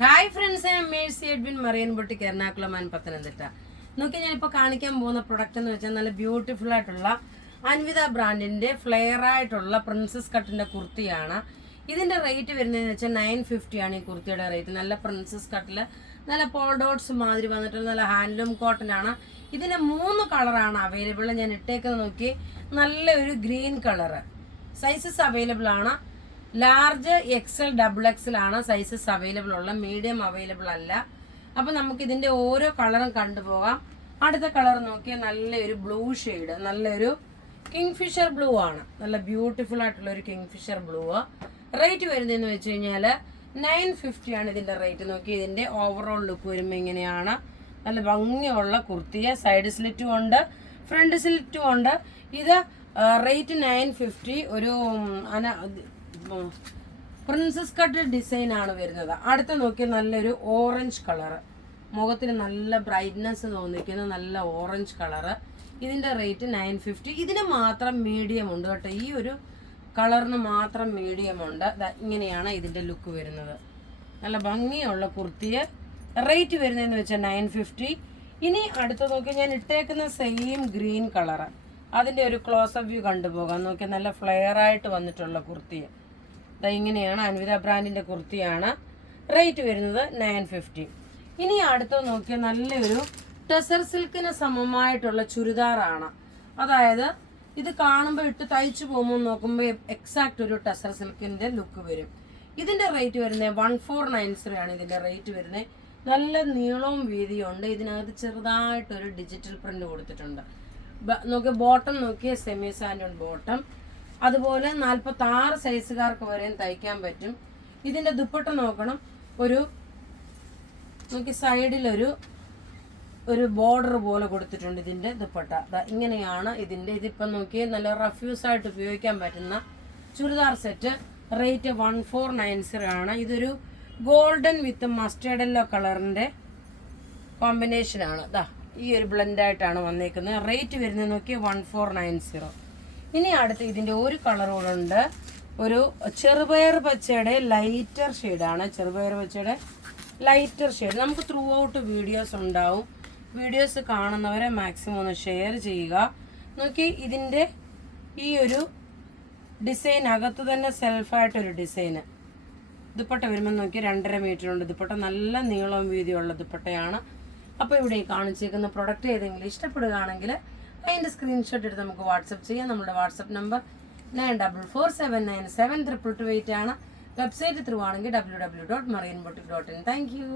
Hi friends, Mercy Edwin marine boutique Ernakulam and Pathanamthitta. നോക്കി ഞാനിപ്പോൾ കാണിക്കാൻ പോകുന്ന പ്രൊഡക്റ്റ് എന്ന് വെച്ചാൽ നല്ല ബ്യൂട്ടിഫുൾ ആയിട്ടുള്ള അൻവിത ബ്രാൻഡിന്റെ ഫ്ലെയർ ആയിട്ടുള്ള പ്രിൻസസ് കട്ടിന്റെ കുർത്തിയാണ്. ഇതിന്റെ റേറ്റ് വരുന്നതെന്ന് വെച്ചാൽ 950 ആണ് ഈ കുർത്തിയുടെ റേറ്റ്. നല്ല പ്രിൻസസ് കട്ടില് നല്ല പോൾ ഡോട്ട്സ് മാതിരി വന്നിട്ടുള്ള നല്ല ഹാൻഡ്ലൂം കോട്ടൺ ആണ്. ഇതിന് 3 കളറാണ് അവൈലബിൾ. ഞാൻ ഇട്ടേക്കുന്നത് നോക്കി നല്ല ഒരു ഗ്രീൻ കളറ്. സൈസസ് അവൈലബിൾ ആണ്. ലാർജ് എക്സൽ ഡബിൾ എക്സൽ ആണ് സൈസസ് അവൈലബിൾ ഉള്ള, മീഡിയം അവൈലബിൾ അല്ല. അപ്പം നമുക്ക് ഇതിൻ്റെ ഓരോ കളറും കണ്ടുപോകാം. അടുത്ത കളർ നോക്കിയാൽ നല്ലൊരു ബ്ലൂ ഷെയ്ഡ്, നല്ലൊരു കിങ്ഫിഷർ ബ്ലൂ ആണ്. നല്ല ബ്യൂട്ടിഫുൾ ആയിട്ടുള്ള ഒരു കിങ്ഫിഷർ ബ്ലൂ. റേറ്റ് വരുന്നതെന്ന് വെച്ച് കഴിഞ്ഞാൽ 950 ആണ് ഇതിൻ്റെ റേറ്റ്. നോക്കി ഇതിൻ്റെ ഓവറോൾ ലുക്ക് വരുമ്പോൾ ഇങ്ങനെയാണ്. നല്ല ഭംഗിയുള്ള കുർത്തിയ, സൈഡ് സ്ലിറ്റും ഉണ്ട്, ഫ്രണ്ട് സ്ലിറ്റും ഉണ്ട്. ഇത് റേറ്റ് 950. ഒരു പ്രിൻസസ് കട്ട് ഡിസൈൻ ആണ് വരുന്നത്. അടുത്ത നോക്കിയാൽ നല്ലൊരു ഓറഞ്ച് കളറ്, മുഖത്തിന് നല്ല ബ്രൈറ്റ്നെസ് തോന്നിക്കുന്ന നല്ല ഓറഞ്ച് കളറ്. ഇതിൻ്റെ റേറ്റ് 950. ഇതിന് മാത്രം മീഡിയം ഉണ്ട് കേട്ടോ. ഈ ഒരു കളറിന് മാത്രം മീഡിയം ഉണ്ട്. ഇങ്ങനെയാണ് ഇതിൻ്റെ ലുക്ക് വരുന്നത്. നല്ല ഭംഗിയുള്ള കുർത്തിയെ റേറ്റ് വരുന്നതെന്ന് വെച്ചാൽ 950. ഇനി അടുത്ത നോക്കിയാൽ ഞാൻ ഇട്ടേക്കുന്ന സെയിം ഗ്രീൻ കളറ്, അതിൻ്റെ ഒരു ക്ലോസപ്പ് വ്യൂ കണ്ടുപോകാം. നോക്കിയാൽ നല്ല ഫ്ലെയർ ആയിട്ട് വന്നിട്ടുള്ള കുർത്തിയെ ഇങ്ങനെയാണ്. അൻവിത ബ്രാൻഡിന്റെ കുർത്തിയാണ്. റേറ്റ് വരുന്നത് 950. ഇനി അടുത്ത് നോക്കിയാൽ നല്ലൊരു ടെസർ സിൽക്കിന് സമമായിട്ടുള്ള ചുരിദാറാണ്. അതായത് ഇത് കാണുമ്പോൾ ഇട്ട് തയ്ച്ചു പോകുമ്പോൾ നോക്കുമ്പോൾ എക്സാക്ട് ഒരു ടെസർ സിൽക്കിന്റെ ലുക്ക് വരും. ഇതിന്റെ റേറ്റ് വരുന്നത് 1490 ആണ് ഇതിന്റെ റേറ്റ് വരുന്നത്. നല്ല നീളവും വീതിയും ഉണ്ട്. ഇതിനകത്ത് ചെറുതായിട്ടൊരു ഡിജിറ്റൽ പ്രിന്റ് കൊടുത്തിട്ടുണ്ട്. നോക്കിയ ബോട്ടം നോക്കിയ സെമി സാൻഡോൺ ബോട്ടം. അതുപോലെ 46 സൈസുകാർക്ക് വരെയും തയ്ക്കാൻ പറ്റും. ഇതിന്റെ ദുപ്പട്ട നോക്കണം. നോക്കി സൈഡിലൊരു ബോർഡർ പോലെ കൊടുത്തിട്ടുണ്ട് ഇതിന്റെ ദുപ്പട്ട. ഇങ്ങനെയാണ് ഇതിപ്പം നോക്കി നല്ല റഫ്യൂസ് ആയിട്ട് ഉപയോഗിക്കാൻ പറ്റുന്ന ചുരിദാർ സെറ്റ്. റേറ്റ് 1490 ആണ്. ഇതൊരു ഗോൾഡൻ വിത്ത് മസ്റ്റേർഡ് യെല്ലോ കളറിന്റെ കോമ്പിനേഷനാണ്. ഈ ഒരു ബ്ലെൻഡായിട്ടാണ് വന്നേക്കുന്നത്. റേറ്റ് വരുന്നത് നോക്കി 1490. ഇനി അടുത്ത് ഇതിൻ്റെ ഒരു കളർ കൂടെ ഉണ്ട്. ഒരു ചെറുപയർ പച്ചയുടെ ലൈറ്റർ ഷെയ്ഡാണ്. ചെറുപയർ പച്ചയുടെ ലൈറ്റർ ഷെയ്ഡ്. നമുക്ക് ത്രൂ ഔട്ട് വീഡിയോസ് ഉണ്ടാവും. വീഡിയോസ് കാണുന്നവരെ മാക്സിമം ഒന്ന് ഷെയർ ചെയ്യുക. നോക്കി ഇതിൻ്റെ ഈ ഒരു ഡിസൈൻ അകത്ത് തന്നെ സെൽഫായിട്ടൊരു ഡിസൈന്. ദുപ്പട്ട വരുമ്പോൾ നോക്കി 2.5 മീറ്റർ ഉണ്ട് ദുപ്പട്ട. നല്ല നീളവും വീതിയുള്ള ദുപ്പട്ടയാണ്. അപ്പോൾ ഇവിടെ കാണിച്ചേക്കുന്ന പ്രൊഡക്റ്റ് ഏതെങ്കിലും ഇഷ്ടപ്പെടുകയാണെങ്കിൽ അതിൻ്റെ സ്ക്രീൻഷോട്ട് എടുത്ത് നമുക്ക് വാട്സപ്പ് ചെയ്യാം. നമ്മുടെ വാട്സപ്പ് നമ്പർ 9447972228 ആണ്. വെബ്സൈറ്റ് ത്രൂ ആണെങ്കിൽ www.marianboutique.in. Thank you.